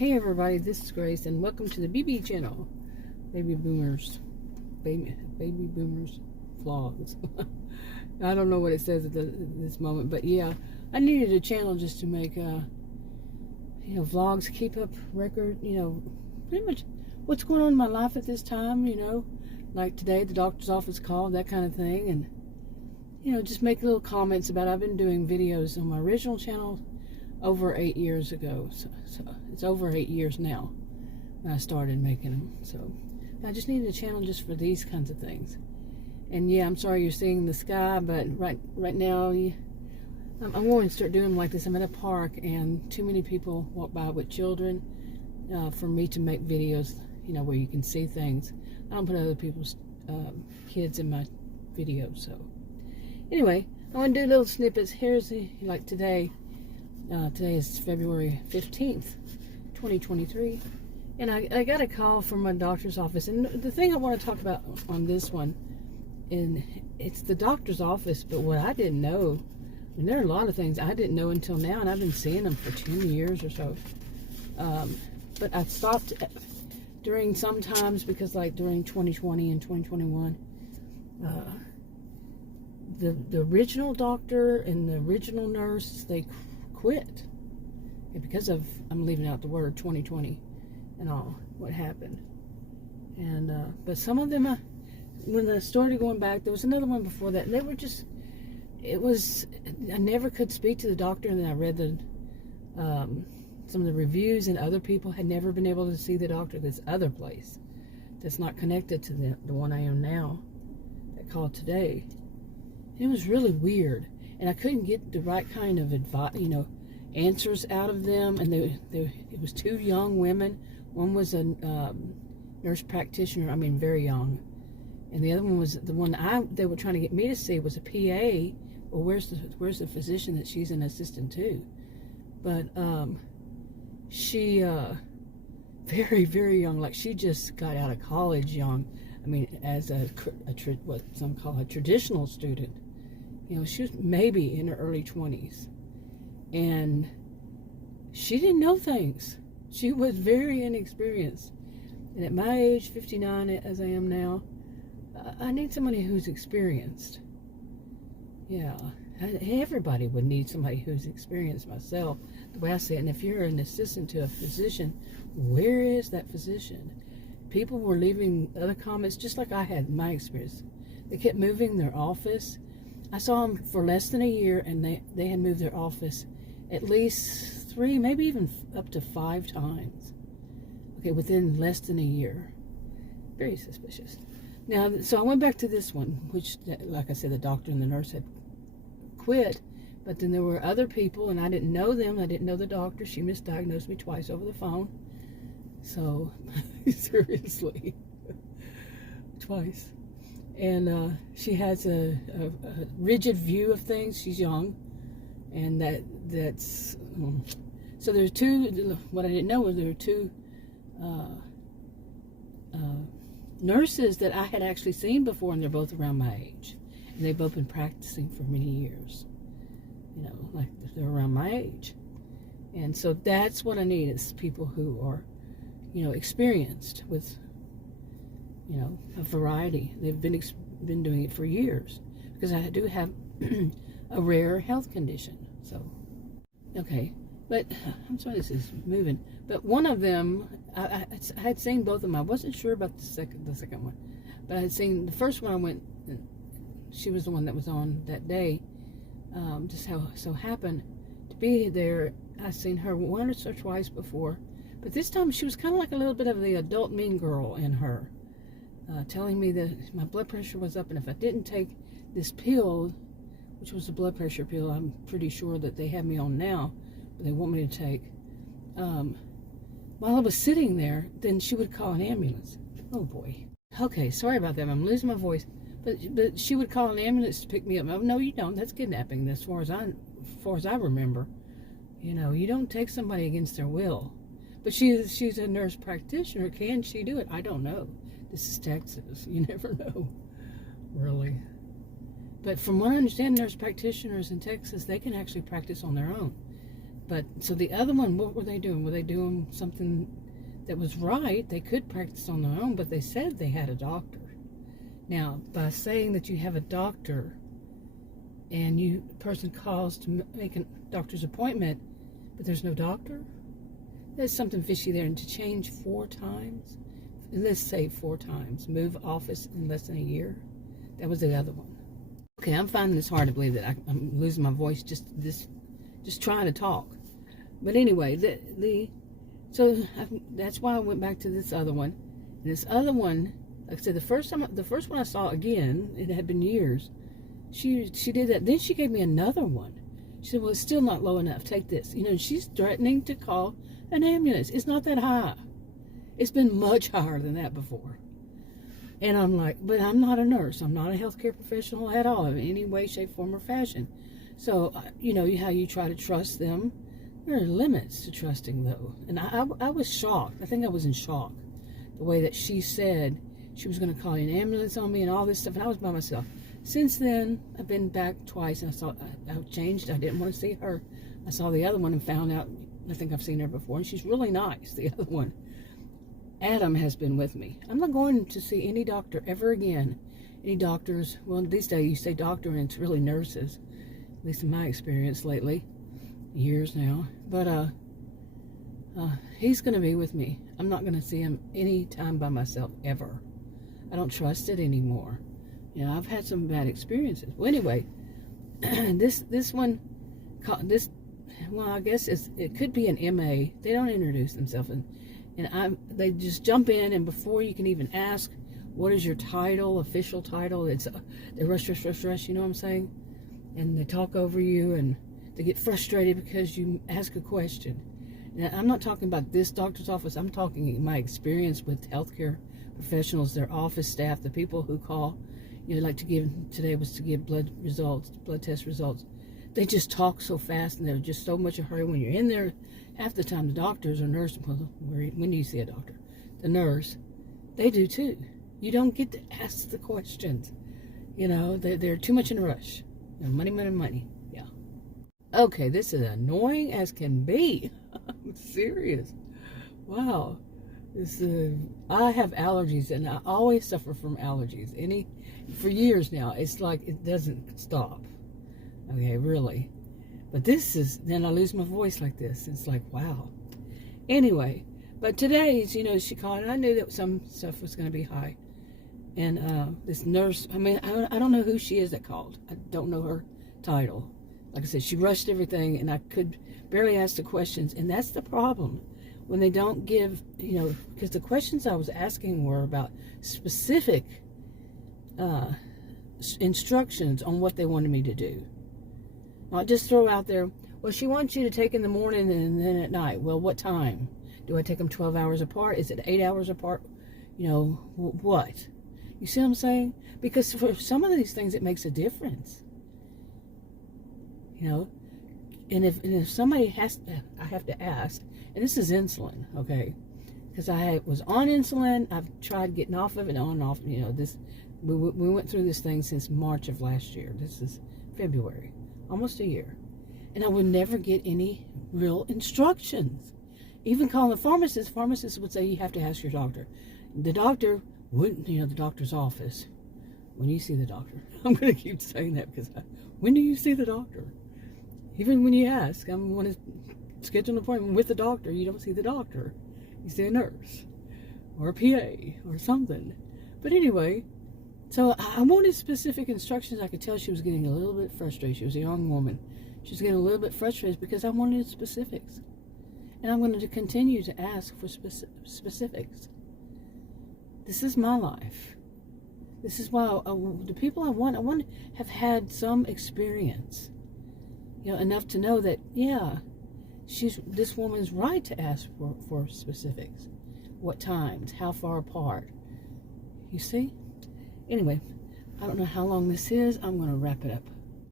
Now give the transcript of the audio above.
Hey everybody, this is Grace and welcome to the BB channel. Baby Boomers vlogs. I don't know what it says at this moment, but yeah, I needed a channel just to make vlogs, keep up record, pretty much what's going on in my life at this time, like today, the doctor's office called, that kind of thing, and just make little comments about it. I've been doing videos on my original channel over 8 years ago, so it's over 8 years now when I started making them. So I just needed a channel just for these kinds of things. And yeah, I'm sorry you're seeing the sky, but right now I'm going to start doing like this. I'm at a park and too many people walk by with children for me to make videos, where you can see things. I don't put other people's kids in my videos. So anyway, I want to do little snippets. Here's like today. Today is February 15th, 2023, and I got a call from my doctor's office. And the thing I want to talk about on this one, and it's the doctor's office, but what I didn't know, and there are a lot of things I didn't know until now, and I've been seeing them for 10 years or so. But I stopped during sometimes because like during 2020 and 2021, the original doctor and the original nurse, they quit because of, I'm leaving out the word 2020 and all what happened. And but some of them, when I started going back, there was another one before that, and they were just, I never could speak to the doctor. And then I read some of the reviews, and other people had never been able to see the doctor at this other place that's not connected to the one I am now that called today. And it was really weird. And I couldn't get the right kind of advice, answers out of them. And it was two young women. One was a nurse practitioner, very young. And the other one was the one they were trying to get me to see was a PA. Well, where's the physician that she's an assistant to? But she, very, very young, like she just got out of college young. As what some call a traditional student. She was maybe in her early 20s. And she didn't know things. She was very inexperienced. And at my age, 59 as I am now, I need somebody who's experienced. Yeah, everybody would need somebody who's experienced, myself, the way I see it. And if you're an assistant to a physician, where is that physician? People were leaving other comments, just like I had in my experience. They kept moving their office. I saw them for less than a year, and they had moved their office at least 3, maybe even up to 5 times. Okay, within less than a year. Very suspicious. Now, so I went back to this one, which, like I said, the doctor and the nurse had quit, but then there were other people, and I didn't know them. I didn't know the doctor. She misdiagnosed me twice over the phone. So, seriously, twice. And she has a rigid view of things. She's young, and that's so there's two. What I didn't know was there were two nurses that I had actually seen before, and they're both around my age, and they've both been practicing for many years. Like they're around my age, and so that's what I need is people who are, experienced with. A variety. They've been doing it for years because I do have a rare health condition. So, okay, but I'm sorry this is moving. But one of them, I had seen both of them. I wasn't sure about the second one, but I had seen the first one. I went. She was the one that was on that day. Just how so happened to be there. I've seen her once or twice before, but this time she was kind of like a little bit of the adult mean girl in her. Telling me that my blood pressure was up, and if I didn't take this pill, which was a blood pressure pill, I'm pretty sure that they have me on now, but they want me to take, while I was sitting there, then she would call an ambulance. Oh boy. Okay, sorry about that. I'm losing my voice. But she would call an ambulance to pick me up. No, you don't. That's kidnapping, as far as I remember. You don't take somebody against their will. But she's a nurse practitioner. Can she do it? I don't know. This is Texas. You never know, really. But from what I understand, nurse practitioners in Texas, they can actually practice on their own. But, so the other one, what were they doing? Were they doing something that was right? They could practice on their own, but they said they had a doctor. Now, by saying that you have a doctor and a person calls to make a doctor's appointment, but there's no doctor, there's something fishy there. And to change 4 times, let's say 4 times, move office in less than a year, that was the other one. Okay, I'm finding this hard to believe that I'm losing my voice just trying to talk. But anyway, that's why I went back to this other one. And this other one, like I said, the first one I saw again, it had been years. She did that. Then she gave me another one. She said, well, it's still not low enough. Take this. You know, she's threatening to call an ambulance. It's not that high. It's been much higher than that before. And I'm like, but I'm not a nurse. I'm not a healthcare professional at all in any way, shape, form, or fashion. So, you know how you try to trust them. There are limits to trusting, though. And I was shocked. I think I was in shock. The way that she said she was going to call an ambulance on me and all this stuff. And I was by myself. Since then, I've been back twice. And I changed. I didn't want to see her. I saw the other one and found out, I think I've seen her before. And she's really nice, the other one. Adam has been with me. I'm not going to see any doctor ever again. Any doctors, well, these days you say doctor and it's really nurses. At least in my experience lately. Years now. But he's going to be with me. I'm not going to see him any time by myself ever. I don't trust it anymore. You know, I've had some bad experiences. Well, anyway, this one, well, I guess it could be an MA. They don't introduce themselves, and they just jump in, and before you can even ask, what is your title, official title? They rush, you know what I'm saying? And they talk over you, and they get frustrated because you ask a question. And I'm not talking about this doctor's office. I'm talking my experience with healthcare professionals, their office staff, the people who call. You know, like today was to give blood test results. They just talk so fast, and they're just so much in a hurry. When you're in there, half the time the doctors or nurses, when do you see a doctor? The nurse, they do too. You don't get to ask the questions. You know, they're too much in a rush. You know, money. Yeah. Okay, this is annoying as can be. I'm serious. Wow. I have allergies, and I always suffer from allergies. For years now, it's like it doesn't stop. Okay, really. But then I lose my voice like this. It's like, wow. Anyway, but today's, you know, she called, and I knew that some stuff was going to be high. And this nurse, I mean, I don't know who she is that called. I don't know her title. Like I said, she rushed everything, and I could barely ask the questions. And that's the problem. When they don't give, you know, because the questions I was asking were about specific instructions on what they wanted me to do. I'll just throw out there, well, she wants you to take in the morning and then at night. Well, what time? Do I take them 12 hours apart? Is it 8 hours apart? You know, what? You see what I'm saying? Because for some of these things, it makes a difference. You know, and if somebody I have to ask, and this is insulin, okay? Because I was on insulin. I've tried getting off of it, on and off. You know, we went through this thing since March of last year. This is February, almost a year. And I would never get any real instructions. Even calling the pharmacist would say, you have to ask your doctor. The doctor wouldn't, you know, the doctor's office. When you see the doctor. I'm going to keep saying that because when do you see the doctor? Even when you ask, I want to schedule an appointment with the doctor, you don't see the doctor. You see a nurse or a PA or something. But anyway, so I wanted specific instructions. I could tell she was getting a little bit frustrated. She was a young woman. She was getting a little bit frustrated because I wanted specifics. And I'm going to continue to ask for specifics. This is my life. This is why the people I want to have had some experience. You know, enough to know that, yeah, this woman's right to ask for specifics. What times, how far apart. You see? Anyway, I don't know how long this is. I'm going to wrap it up.